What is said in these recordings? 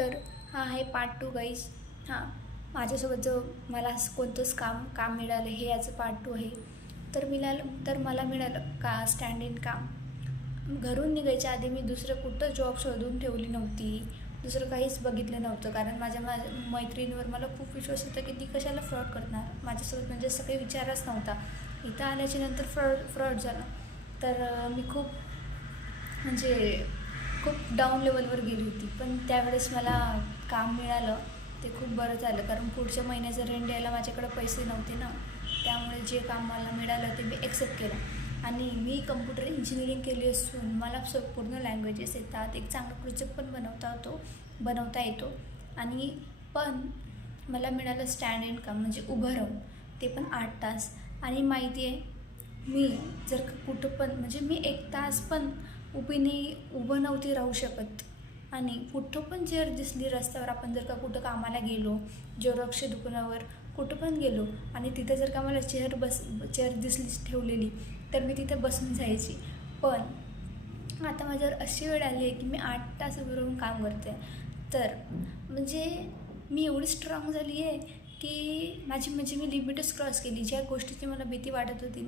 तर हा आहे पार्ट 2 गाईज. हां, माझ्यासोबत जो मला कोणतंच काम मिळालं हे याचं पार्ट 2 आहे. तर मला मिळालं का स्टँड इन काम. घरून निघायच्या आधी मी दुसरं कुठं जॉब शोधून ठेवली नव्हती, दुसरं काहीच बघितलं नव्हतं. कारण माझ्या मैत्रिणीवर मला खूप विश्वास होता की ती कशाला फ्रॉड करणार माझ्यासोबत, म्हणजे असं काही विचारच नव्हता. इथं आल्याच्या नंतर फ्रॉड झालं. तर मी खूप डाऊन लेवलवर गेली होती. पण त्यावेळेस मला काम मिळालं, ते खूप बरं झालं. कारण पुढच्या महिन्याचं रेंट यायला माझ्याकडे पैसे नव्हते ना. त्यामुळे जे काम मला मिळालं ते मी ॲक्सेप्ट केलं. आणि मी कम्प्युटर इंजिनिअरिंग केली असून मला पूर्ण लँग्वेजेस येतात. एक चांगला प्रोजेक्ट पण बनवता येतो. आणि पण मला मिळालं स्टँड इन काम, म्हणजे उभं राहून, ते पण 8 तास. आणि माहिती आहे, मी जर कुठं पण, म्हणजे मी 1 तास पण उभं नव्हती राहू शकत. आणि कुठं पण चेअर दिसली रस्त्यावर, आपण जर का कुठं कामाला गेलो, जेरोक्सच्या दुकानावर कुठं पण गेलो आणि तिथं जर का मला चेअर दिसली ठेवलेली, तर मी तिथे बसून जायची. पण आता माझ्यावर अशी वेळ आली आहे की मी 8 तास उभं राहून काम करते. तर म्हणजे मी एवढी स्ट्रॉंग झाली आहे की मी लिमिटच क्रॉस केली. ज्या गोष्टीची मला भीती वाटत होती,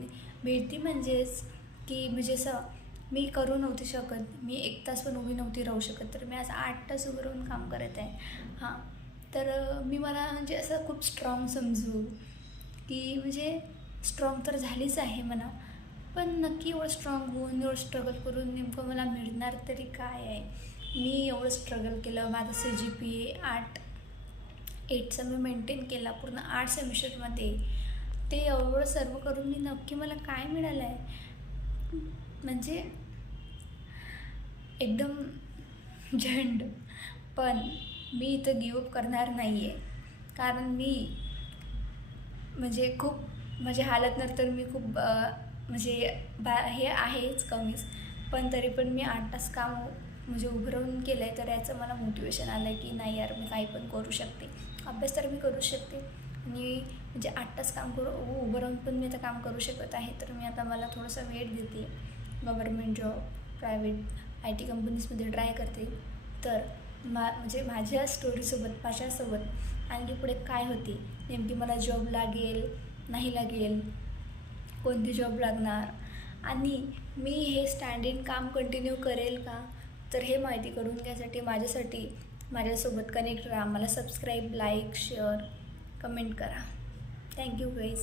भीती म्हणजेच की म्हणजे असं मी करू नव्हती शकत, मी 1 तास पण उभी नव्हती राहू शकत, तर मी आज 8 तास उभं राहून काम करत आहे. हां, तर मी मला म्हणजे असं खूप स्ट्रॉंग समजू की म्हणजे स्ट्रॉंग तर झालीच आहे म्हणा, पण नक्की एवढं स्ट्रॉंग होऊन एवढं स्ट्रगल करून नेमकं मला मिळणार तरी काय आहे. मी एवढं स्ट्रगल केलं, माझं CGPA 8चा मी मेंटेन केला पूर्ण 8 सेमिस्टरमध्ये. ते एवढं सर्व करून मी नक्की मला काय मिळालं आहे, म्हणजे एकदम झंड. पण मी इथं गिवअप करणार नाही आहे. कारण मी म्हणजे खूप म्हणजे हालतनंतर मी खूप म्हणजे हे आहेच कमीच, पण तरी पण मी 8 तास काम म्हणजे उभं राहून केलं आहे. तर याचं मला मोटिवेशन आलं आहे की नाही यार, मी काही पण करू शकते. अभ्यास तर मी करू शकते आणि म्हणजे 8 तास काम उभं राहून पण मी आता काम करू शकत आहे. तर मी आता मला थोडासा वेळ देते. गव्हर्मेंट जॉब, प्रायव्हेट IT कंपनीजमध्ये ट्राय करते. तर म्हणजे माझ्या स्टोरीसोबत, माझ्यासोबत आणखी पुढे काय होते, नेमकी मला जॉब लागेल, नाही लागेल, कोणती जॉब लागणार, आणि मी हे स्टँड इन काम कंटिन्यू करेल का, तर हे माहिती करून घ्यायसाठी माझ्यासोबत कनेक्ट राहा. मला सबस्क्राईब, लाईक, शेअर, कमेंट करा. Thank you guys.